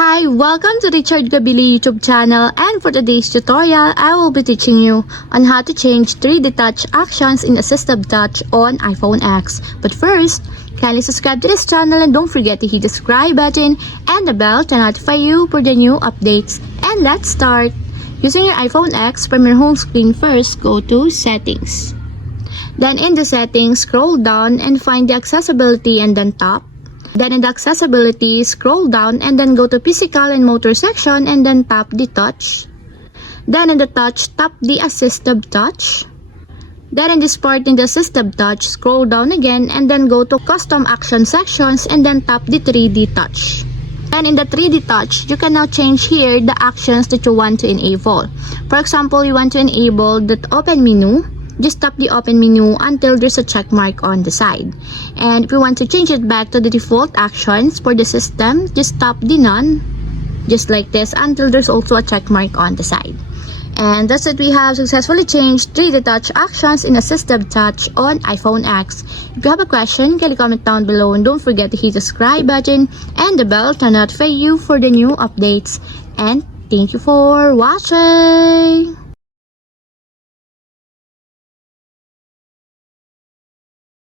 Hi, welcome to Richard Gabili YouTube channel, and for today's tutorial, I will be teaching you on how to change 3D touch actions in assistive touch on iPhone X. But first, kindly subscribe to this channel and don't forget to hit the subscribe button and the bell to notify you for the new updates. And let's start! Using your iPhone X, from your home screen first, go to Settings. Then in the Settings, scroll down and find the Accessibility and then Tap. Then in the Accessibility, scroll down and then go to Physical and Motor section and then tap the Touch. Then in the Touch, tap the Assistive Touch. Then in this part in the Assistive Touch, scroll down again and then go to Custom Action sections and then tap the 3D Touch. And in the 3D Touch, you can now change here the actions that you want to enable. For example, you want to enable the Open Menu. Just tap the open menu until there's a check mark on the side. And if you want to change it back to the default actions for the system, just tap the none, just like this, until there's also a check mark on the side. And that's it, we have successfully changed 3D touch actions in assistive touch on iPhone X. If you have a question, kindly comment down below and don't forget to hit the subscribe button and the bell to notify you for the new updates. And thank you for watching!